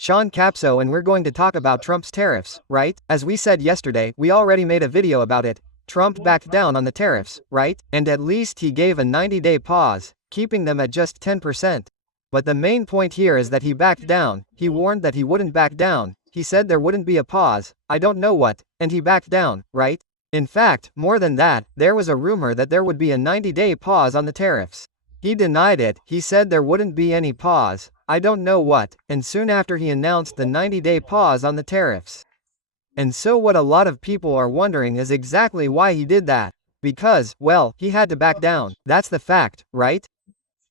Sean Capso, and we're going to talk about Trump's tariffs, right? As we said yesterday, we already made a video about it. Trump backed down on the tariffs, right? And at least he gave a 90-day pause, keeping them at just 10%. But the main point here is that he backed down. He warned that he wouldn't back down. He said there wouldn't be a pause, I don't know what, and he backed down, right? In fact, more than that, there was a rumor that there would be a 90-day pause on the tariffs. He denied it. He said there wouldn't be any pause, I don't know what, and soon after he announced the 90-day pause on the tariffs. And so what a lot of people are wondering is exactly why he did that. Because, well, he had to back down. That's the fact, right?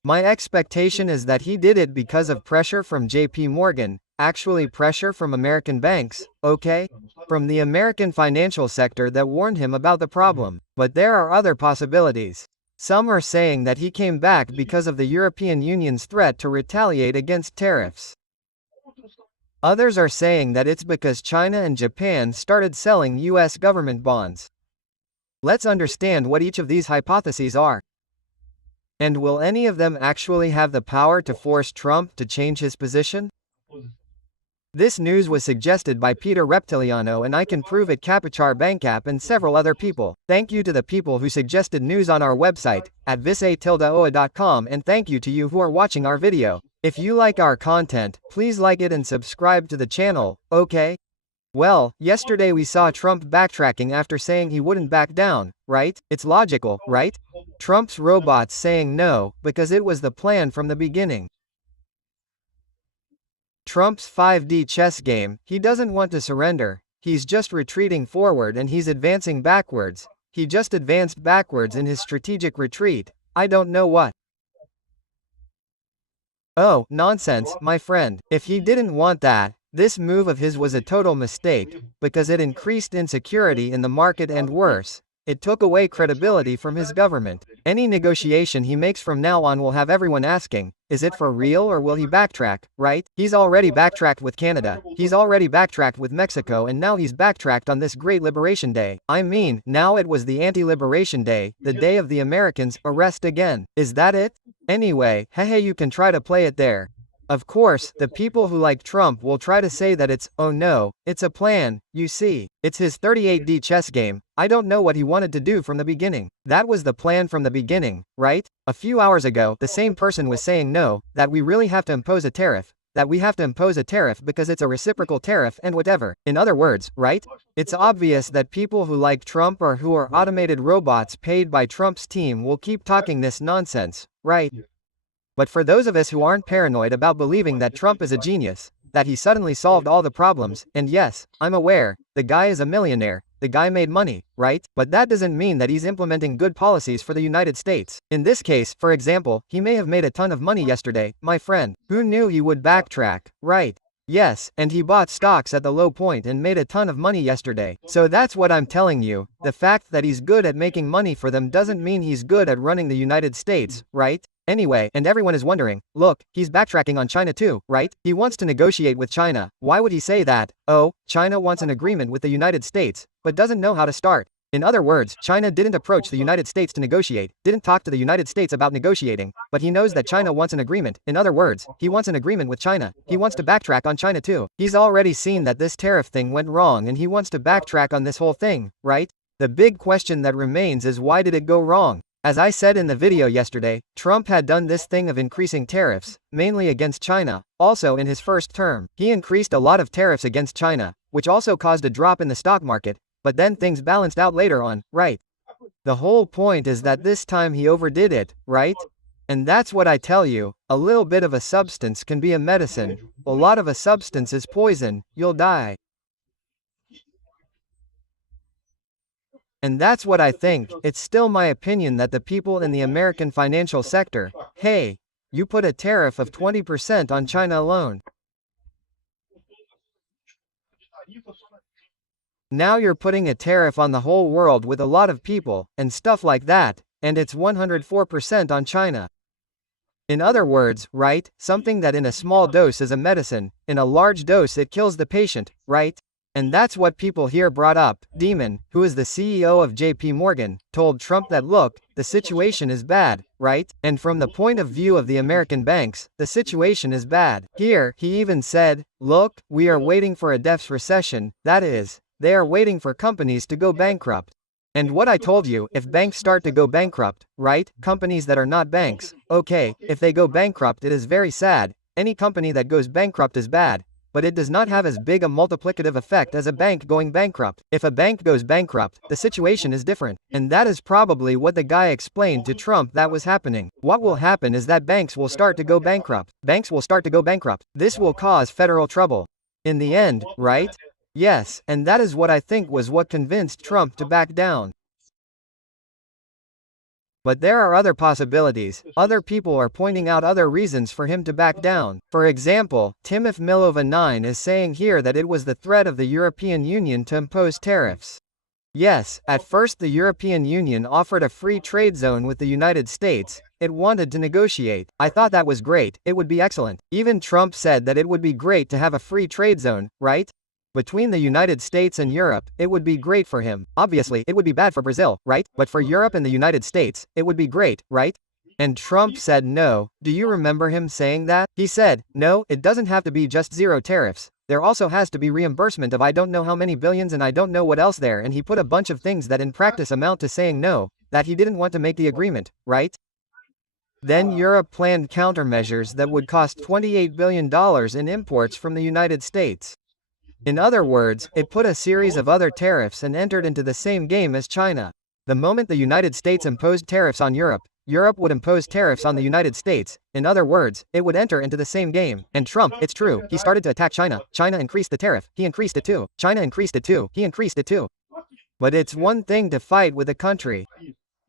My expectation is that he did it because of pressure from JP Morgan, actually pressure from American banks, okay? From the American financial sector that warned him about the problem. But there are other possibilities. Some are saying that he came back because of the European Union's threat to retaliate against tariffs. Others are saying that it's because China and Japan started selling US government bonds. Let's understand what each of these hypotheses are. And will any of them actually have the power to force Trump to change his position? This news was suggested by Peter Reptiliano, and I can prove it Capichar Bankap and several other people. Thank you to the people who suggested news on our website, at visay-oa.com, and thank you to you who are watching our video. If you like our content, please like it and subscribe to the channel, okay? Well, yesterday we saw Trump backtracking after saying he wouldn't back down, right? It's logical, right? Trump's robots saying no, because it was the plan from the beginning. Trump's 5D chess game, he doesn't want to surrender, he's just retreating forward and he's advancing backwards. He just advanced backwards in his strategic retreat, I don't know what. Oh, nonsense, my friend. If he didn't want that, this move of his was a total mistake, because it increased insecurity in the market and worse, it took away credibility from his government. Any negotiation he makes from now on will have everyone asking, is it for real or will he backtrack, right? He's already backtracked with Canada, he's already backtracked with Mexico, and now he's backtracked on this great Liberation Day. I mean, now it was the anti-Liberation Day, the day of the Americans, arrest again. Is that it? Anyway, hehe, you can try to play it there. Of course, the people who like Trump will try to say that it's, oh no, it's a plan, you see. It's his 38D chess game. I don't know what he wanted to do from the beginning. That was the plan from the beginning, right? A few hours ago, the same person was saying no, that we really have to impose a tariff, that we have to impose a tariff because it's a reciprocal tariff and whatever. In other words, right? It's obvious that people who like Trump or who are automated robots paid by Trump's team will keep talking this nonsense, right? But for those of us who aren't paranoid about believing that Trump is a genius, that he suddenly solved all the problems, and yes, I'm aware, the guy is a millionaire, the guy made money, right? But that doesn't mean that he's implementing good policies for the United States. In this case, for example, he may have made a ton of money yesterday, my friend. Who knew he would backtrack, right? Yes, and he bought stocks at the low point and made a ton of money yesterday. So that's what I'm telling you, the fact that he's good at making money for them doesn't mean he's good at running the United States, right? Anyway, and everyone is wondering, look, he's backtracking on China too, right? He wants to negotiate with China. Why would he say that? Oh, China wants an agreement with the United States, but doesn't know how to start. In other words, China didn't approach the United States to negotiate, didn't talk to the United States about negotiating, but he knows that China wants an agreement. In other words, he wants an agreement with China. He wants to backtrack on China too. He's already seen that this tariff thing went wrong and he wants to backtrack on this whole thing, right? The big question that remains is, why did it go wrong? As I said in the video yesterday, Trump had done this thing of increasing tariffs, mainly against China. Also in his first term, he increased a lot of tariffs against China, which also caused a drop in the stock market, but then things balanced out later on, right? The whole point is that this time he overdid it, right? And that's what I tell you, a little bit of a substance can be a medicine, a lot of a substance is poison, you'll die. And that's what I think. It's still my opinion that the people in the American financial sector, hey, you put a tariff of 20% on China alone. Now you're putting a tariff on the whole world with a lot of people, and stuff like that, and it's 104% on China. In other words, right, something that in a small dose is a medicine, in a large dose it kills the patient, right? And that's what people here brought up. Demon, who is the CEO of JP Morgan, told Trump that look, the situation is bad, right? And from the point of view of the American banks, the situation is bad. Here, he even said, look, we are waiting for a depth recession, that is, they are waiting for companies to go bankrupt. And what I told you, if banks start to go bankrupt, right? Companies that are not banks, okay, if they go bankrupt it is very sad. Any company that goes bankrupt is bad. But it does not have as big a multiplicative effect as a bank going bankrupt. If a bank goes bankrupt, the situation is different. And that is probably what the guy explained to Trump that was happening. What will happen is that banks will start to go bankrupt. Banks will start to go bankrupt. This will cause federal trouble. In the end, right? Yes, and that is what I think was what convinced Trump to back down. But there are other possibilities. Other people are pointing out other reasons for him to back down. For example, Timothy Milova 9 is saying here that it was the threat of the European Union to impose tariffs. Yes, at first the European Union offered a free trade zone with the United States. It wanted to negotiate. I thought that was great. It would be excellent. Even Trump said that it would be great to have a free trade zone, right? Between the United States and Europe, it would be great for him. Obviously, it would be bad for Brazil, right? But for Europe and the United States, it would be great, right? And Trump said no. Do you remember him saying that? He said, no, it doesn't have to be just zero tariffs. There also has to be reimbursement of I don't know how many billions and I don't know what else there, and he put a bunch of things that in practice amount to saying no, that he didn't want to make the agreement, right? Then Europe planned countermeasures that would cost $28 billion in imports from the United States. In other words, it put a series of other tariffs and entered into the same game as China. The moment the United States imposed tariffs on Europe, Europe would impose tariffs on the United States. In other words, it would enter into the same game. And Trump, it's true, he started to attack China. China increased the tariff. He increased it too. China increased it too. He increased it too. But it's one thing to fight with a country.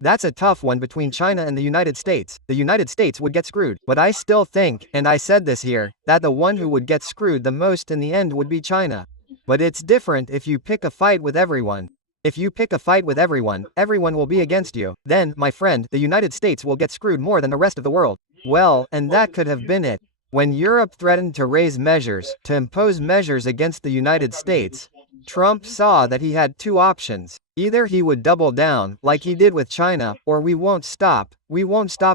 That's a tough one between China and the United States. The United States would get screwed. But I still think, and I said this here, that the one who would get screwed the most in the end would be China. But it's different if you pick a fight with everyone. If you pick a fight with everyone, everyone will be against you. Then, my friend, the United States will get screwed more than the rest of the world. Well, and that could have been it. When Europe threatened to raise measures, to impose measures against the United States, Trump saw that he had two options. Either he would double down, like he did with China, or we won't stop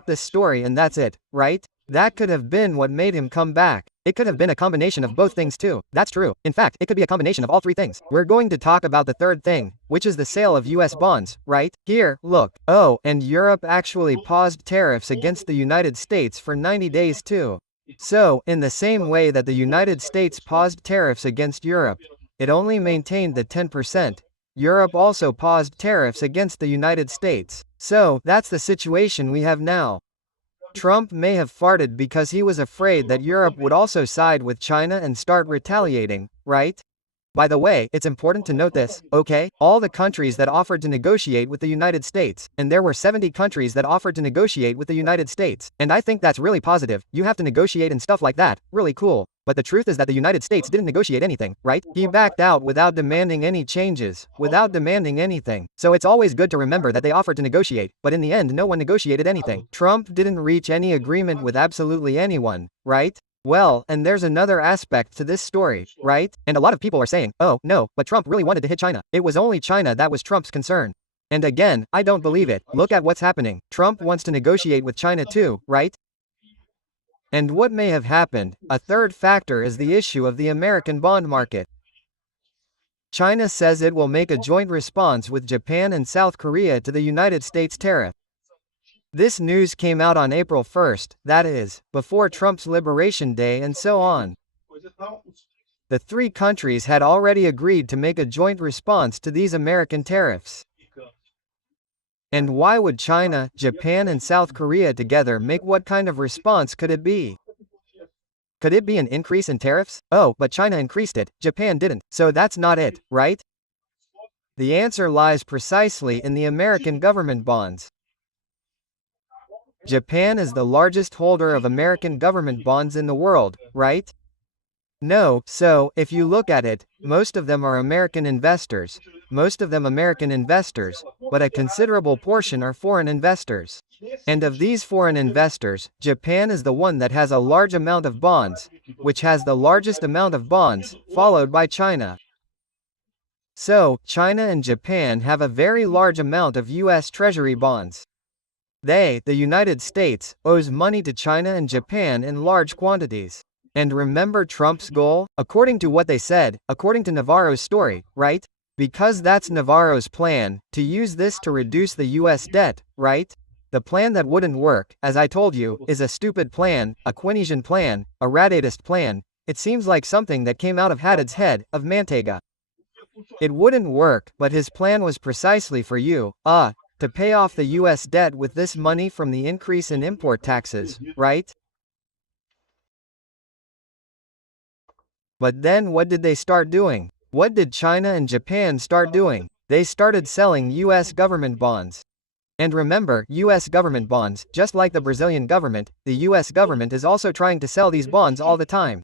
this story and that's it, right? That could have been what made him come back. It could have been a combination of both things too. That's true. In fact, it could be a combination of all three things. We're going to talk about the third thing, which is the sale of US bonds, right? Here, look. Oh, and Europe actually paused tariffs against the United States for 90 days too. So, in the same way that the United States paused tariffs against Europe, it only maintained the 10%. Europe also paused tariffs against the United States. So, that's the situation we have now. Trump may have farted because he was afraid that Europe would also side with China and start retaliating, right? By the way, it's important to note this, okay? All the countries that offered to negotiate with the United States, and there were 70 countries that offered to negotiate with the United States, and I think that's really positive. You have to negotiate and stuff like that, really cool. But the truth is that the United States didn't negotiate anything, right? He backed out without demanding any changes, without demanding anything. So it's always good to remember that they offered to negotiate, but in the end no one negotiated anything. Trump didn't reach any agreement with absolutely anyone, right? Well, and there's another aspect to this story, right? And a lot of people are saying, oh, no, but Trump really wanted to hit China. It was only China that was Trump's concern. And again, I don't believe it. Look at what's happening. Trump wants to negotiate with China too, right? And what may have happened, a third factor is the issue of the American bond market. China says it will make a joint response with Japan and South Korea to the United States tariff. This news came out on April 1st, that is, before Trump's Liberation Day and so on. The three countries had already agreed to make a joint response to these American tariffs. And why would China, Japan and South Korea together make what kind of response could it be? Could it be an increase in tariffs? Oh, but China increased it, Japan didn't, so that's not it, right? The answer lies precisely in the American government bonds. Japan is the largest holder of American government bonds in the world, right? No, so, if you look at it, most of them are American investors, but a considerable portion are foreign investors. And of these foreign investors, Japan is the one that has a large amount of bonds, which has the largest amount of bonds, followed by China. So, China and Japan have a very large amount of US Treasury bonds. They, the United States, owes money to China and Japan in large quantities. And remember Trump's goal? According to what they said, according to Navarro's story, right? Because that's Navarro's plan, to use this to reduce the US debt, right? The plan that wouldn't work, as I told you, is a stupid plan, a Keynesian plan, a Raddatist plan. It seems like something that came out of Haddad's head, of Manteiga. It wouldn't work, but his plan was precisely for you, to pay off the US debt with this money from the increase in import taxes, right? But then what did they start doing? What did China and Japan start doing? They started selling US government bonds. And remember, US government bonds, just like the Brazilian government, the US government is also trying to sell these bonds all the time.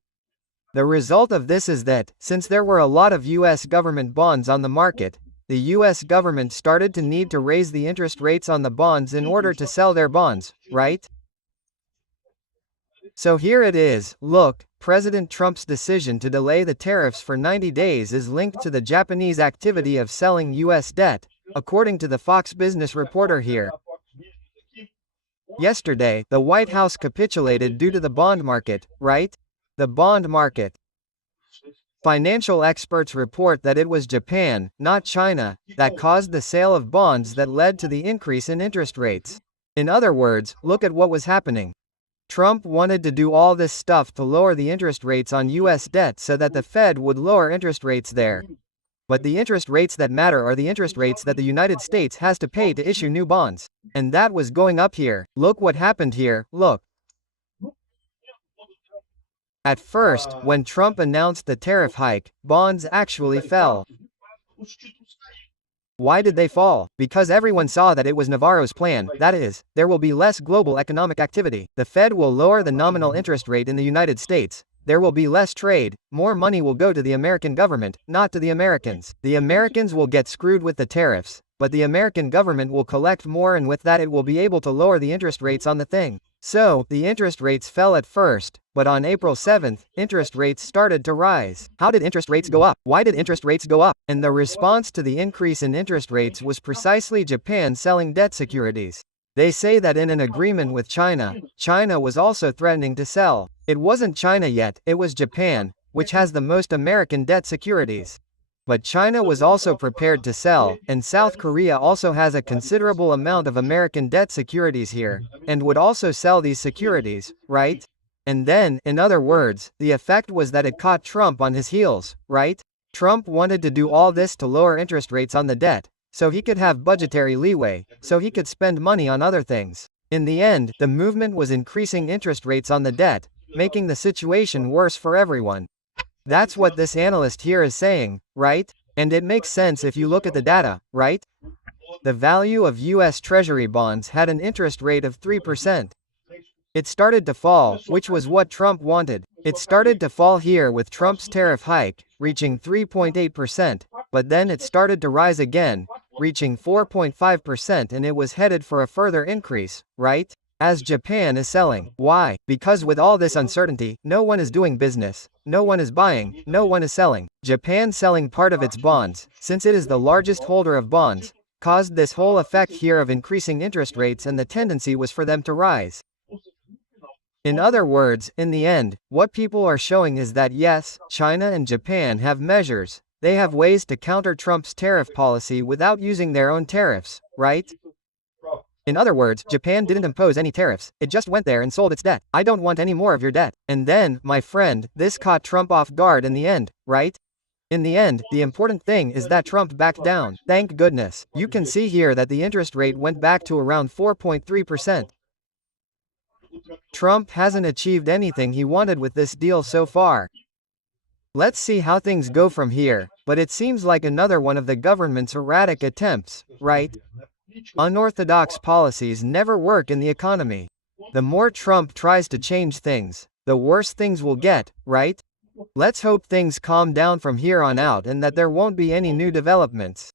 The result of this is that, since there were a lot of US government bonds on the market, the US government started to need to raise the interest rates on the bonds in order to sell their bonds, right? So here it is, look, President Trump's decision to delay the tariffs for 90 days is linked to the Japanese activity of selling US debt, according to the Fox Business reporter here. Yesterday, the White House capitulated due to the bond market, right? The bond market. Financial experts report that it was Japan, not China, that caused the sale of bonds that led to the increase in interest rates. In other words, look at what was happening. Trump wanted to do all this stuff to lower the interest rates on US debt so that the Fed would lower interest rates there. But the interest rates that matter are the interest rates that the United States has to pay to issue new bonds. And that was going up here. Look what happened here, look. At first, when Trump announced the tariff hike, bonds actually fell. Why did they fall? Because everyone saw that it was Navarro's plan, that is, there will be less global economic activity. The Fed will lower the nominal interest rate in the United States. There will be less trade, more money will go to the American government, not to the Americans. The Americans will get screwed with the tariffs, but the American government will collect more, and with that it will be able to lower the interest rates on the thing. So, the interest rates fell at first, but on April 7th, interest rates started to rise. How did interest rates go up? Why did interest rates go up? And the response to the increase in interest rates was precisely Japan selling debt securities. They say that in an agreement with China, China was also threatening to sell. It wasn't China yet, it was Japan, which has the most American debt securities. But China was also prepared to sell, and South Korea also has a considerable amount of American debt securities here, and would also sell these securities, right? And then, in other words, the effect was that it caught Trump on his heels, right? Trump wanted to do all this to lower interest rates on the debt, so he could have budgetary leeway, so he could spend money on other things. In the end, the movement was increasing interest rates on the debt, making the situation worse for everyone. That's what this analyst here is saying, right? And it makes sense if you look at the data, right? The value of US Treasury bonds had an interest rate of 3%. It started to fall, which was what Trump wanted. It started to fall here with Trump's tariff hike, reaching 3.8%, but then it started to rise again, reaching 4.5%, and it was headed for a further increase, right? As Japan is selling. Why? Because with all this uncertainty, no one is doing business, no one is buying, no one is selling. Japan selling part of its bonds, since it is the largest holder of bonds, caused this whole effect here of increasing interest rates, and the tendency was for them to rise. In other words, in the end, what people are showing is that yes, China and Japan have measures, they have ways to counter Trump's tariff policy without using their own tariffs, right? In other words, Japan didn't impose any tariffs, it just went there and sold its debt. I don't want any more of your debt. And then, my friend, this caught Trump off guard in the end, right? In the end, the important thing is that Trump backed down. Thank goodness. You can see here that the interest rate went back to around 4.3%. Trump hasn't achieved anything he wanted with this deal so far. Let's see how things go from here, but it seems like another one of the government's erratic attempts, right? Unorthodox policies never work in the economy. The more Trump tries to change things, the worse things will get, right? Let's hope things calm down from here on out and that there won't be any new developments.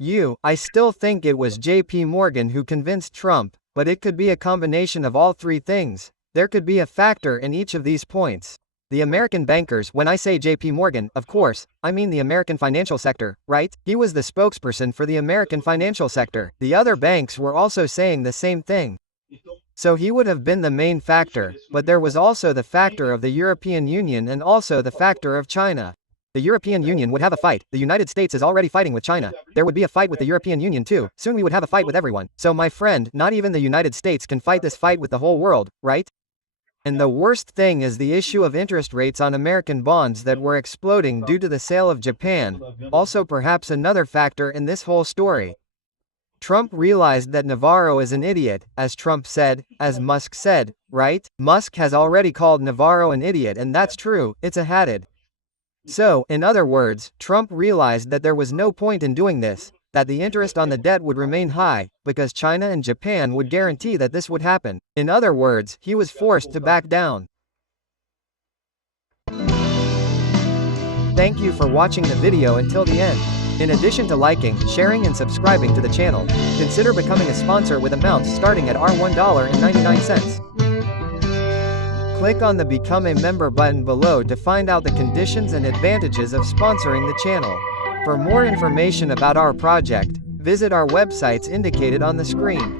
I still think it was JP Morgan who convinced Trump, but it could be a combination of all three things. There could be a factor in each of these points. The American bankers, when I say JP Morgan, of course, I mean the American financial sector, right? He was the spokesperson for the American financial sector. The other banks were also saying the same thing. So he would have been the main factor, but there was also the factor of the European Union and also the factor of China. The European Union would have a fight. The United States is already fighting with China. There would be a fight with the European Union too. Soon we would have a fight with everyone. So my friend, not even the United States can fight this fight with the whole world, right? And the worst thing is the issue of interest rates on American bonds that were exploding due to the sale of Japan, also perhaps another factor in this whole story. Trump realized that Navarro is an idiot, as Trump said, as Musk said, right? Musk has already called Navarro an idiot, and that's true, it's a hatted. So, in other words, Trump realized that there was no point in doing this, that the interest on the debt would remain high, because China and Japan would guarantee that this would happen. In other words, he was forced to back down. Thank you for watching the video until the end. In addition to liking, sharing and subscribing to the channel, consider becoming a sponsor with amounts starting at $1.99. Click on the Become a Member button below to find out the conditions and advantages of sponsoring the channel. For more information about our project, visit our websites indicated on the screen.